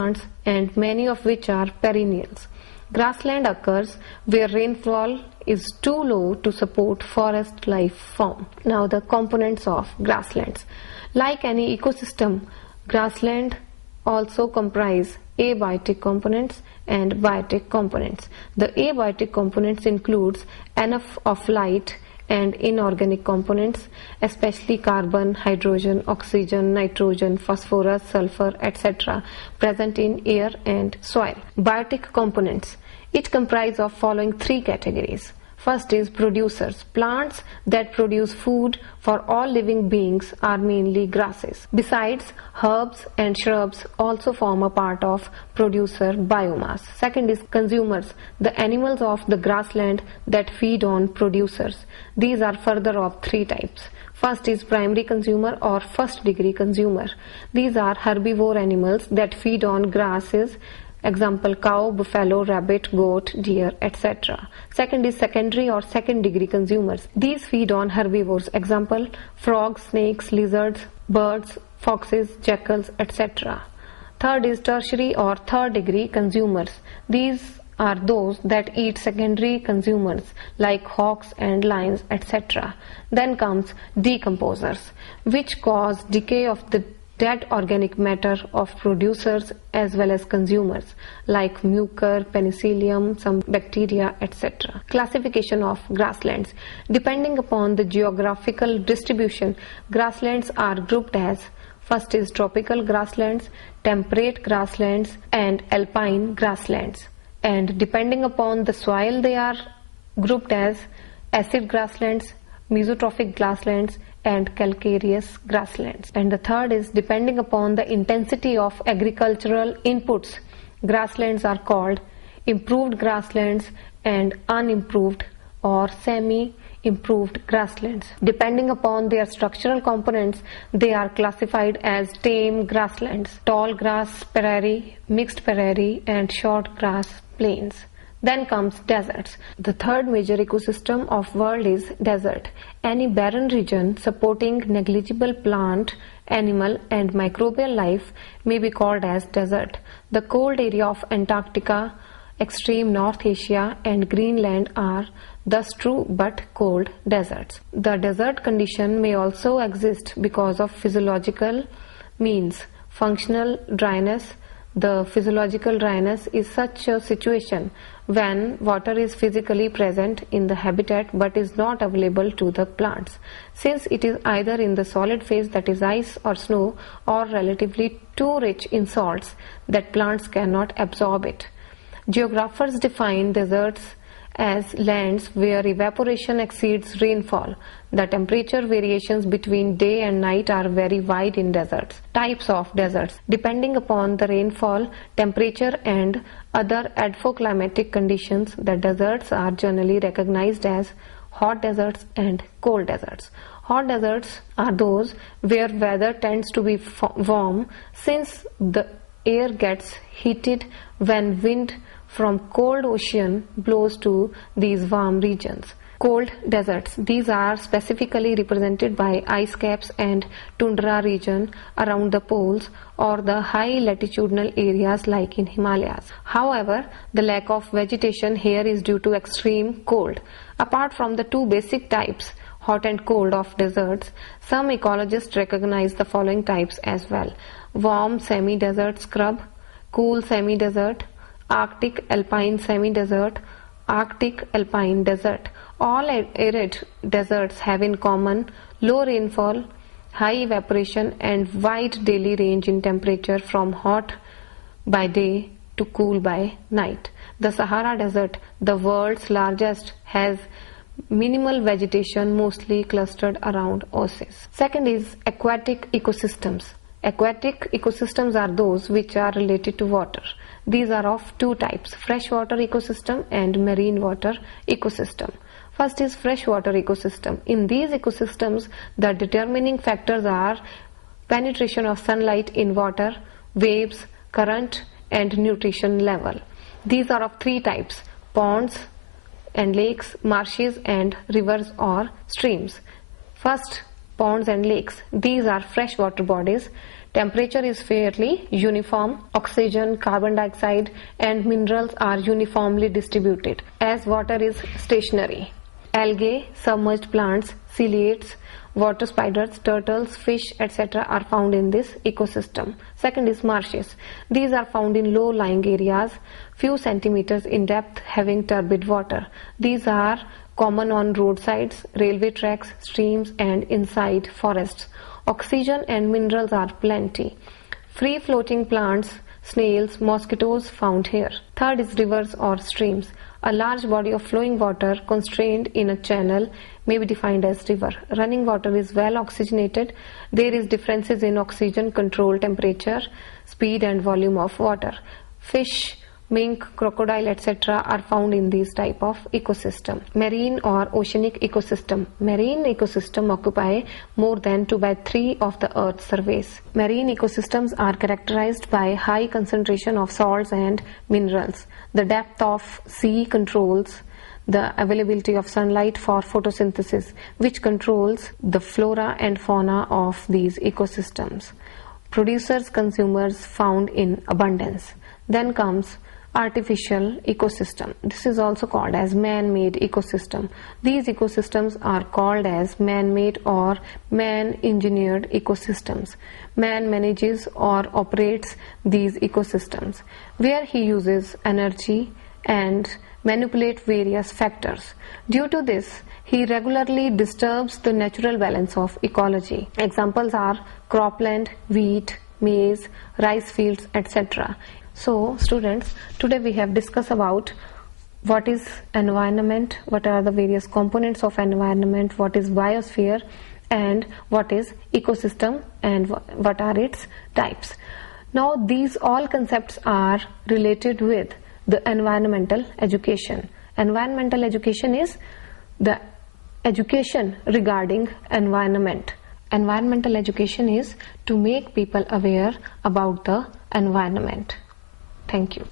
plants and many of which are perennials. Grassland occurs where rainfall is too low to support forest life form. Now the components of grasslands. Like any ecosystem, grassland also comprise abiotic components and biotic components. The abiotic components includes enough of light and inorganic components, especially carbon, hydrogen, oxygen, nitrogen, phosphorus, sulfur, etc. present in air and soil. Biotic components. It comprises of following three categories. First is producers. Plants that produce food for all living beings are mainly grasses. Besides, herbs and shrubs also form a part of producer biomass. Second is consumers. The animals of the grassland that feed on producers. These are further of three types. First is primary consumer or first degree consumer. These are herbivore animals that feed on grasses. Example, cow, buffalo, rabbit, goat, deer, etc. Second is secondary or second degree consumers. These feed on herbivores. Example, frogs, snakes, lizards, birds, foxes, jackals, etc. Third is tertiary or third degree consumers. These are those that eat secondary consumers like hawks and lions, etc. Then comes decomposers, which cause decay of the dead organic matter of producers as well as consumers like mucor, penicillium, some bacteria, etc. Classification of grasslands. Depending upon the geographical distribution, grasslands are grouped as: first is tropical grasslands, temperate grasslands and alpine grasslands, and depending upon the soil they are grouped as acid grasslands, mesotrophic grasslands and calcareous grasslands. And the third is depending upon the intensity of agricultural inputs, grasslands are called improved grasslands and unimproved or semi-improved grasslands. Depending upon their structural components, they are classified as tame grasslands, tall grass prairie, mixed prairie and short grass plains. Then comes deserts. The third major ecosystem of world is desert. Any barren region supporting negligible plant, animal and microbial life may be called as desert. The cold area of Antarctica, extreme North Asia and Greenland are thus true but cold deserts. The desert condition may also exist because of physiological means. Functional dryness. The physiological dryness is such a situation when water is physically present in the habitat but is not available to the plants, since it is either in the solid phase, that is ice or snow, or relatively too rich in salts that plants cannot absorb it. Geographers define deserts as lands where evaporation exceeds rainfall. The temperature variations between day and night are very wide in deserts. Types of deserts. Depending upon the rainfall, temperature and other adaptoclimatic conditions, the deserts are generally recognized as hot deserts and cold deserts. Hot deserts are those where weather tends to be warm, since the air gets heated when wind from cold ocean blows to these warm regions. Cold deserts. These are specifically represented by ice caps and tundra region around the poles or the high latitudinal areas like in Himalayas. However, the lack of vegetation here is due to extreme cold. Apart from the two basic types, hot and cold, of deserts, some ecologists recognize the following types as well: warm semi-desert scrub, cool semi-desert, Arctic alpine semi-desert, Arctic alpine desert. All arid deserts have in common low rainfall, high evaporation and wide daily range in temperature from hot by day to cool by night. The Sahara Desert, the world's largest, has minimal vegetation, mostly clustered around oases. Second is aquatic ecosystems. Aquatic ecosystems are those which are related to water. These are of two types: freshwater ecosystem and marine water ecosystem. First is freshwater ecosystem. In these ecosystems, the determining factors are penetration of sunlight in water, waves, current and nutrition level. These are of three types: ponds and lakes, marshes and rivers or streams. First, ponds and lakes. These are freshwater bodies Temperature is fairly uniform. Oxygen, carbon dioxide and minerals are uniformly distributed as water is stationary. Algae, submerged plants, ciliates, water spiders, turtles, fish, etc. are found in this ecosystem. Second is marshes. These are found in low-lying areas, few centimeters in depth, having turbid water. These are common on roadsides, railway tracks, streams and inside forests. Oxygen and minerals are plenty. Free-floating plants, snails, mosquitoes found here. Third is rivers or streams. A large body of flowing water constrained in a channel may be defined as river. Running water is well oxygenated. There is differences in oxygen control, temperature, speed and volume of water. Fish, mink, crocodile, etc. are found in these type of ecosystem. Marine or oceanic ecosystem. Marine ecosystem occupy more than 2/3 of the Earth's surface. Marine ecosystems are characterized by high concentration of salts and minerals. The depth of sea controls the availability of sunlight for photosynthesis, which controls the flora and fauna of these ecosystems. Producers, consumers found in abundance. Then comes artificial ecosystem. This is also called as man-made ecosystem. These ecosystems are called as man-made or man-engineered ecosystems. Man manages or operates these ecosystems, where he uses energy and manipulate various factors. Due to this, he regularly disturbs the natural balance of ecology. Examples are cropland, wheat, maize, rice fields, etc. So students, today we have discussed about what is environment, what are the various components of environment, what is biosphere and what is ecosystem and what are its types. Now these all concepts are related with the environmental education. Environmental education is the education regarding environment. Environmental education is to make people aware about the environment. Thank you.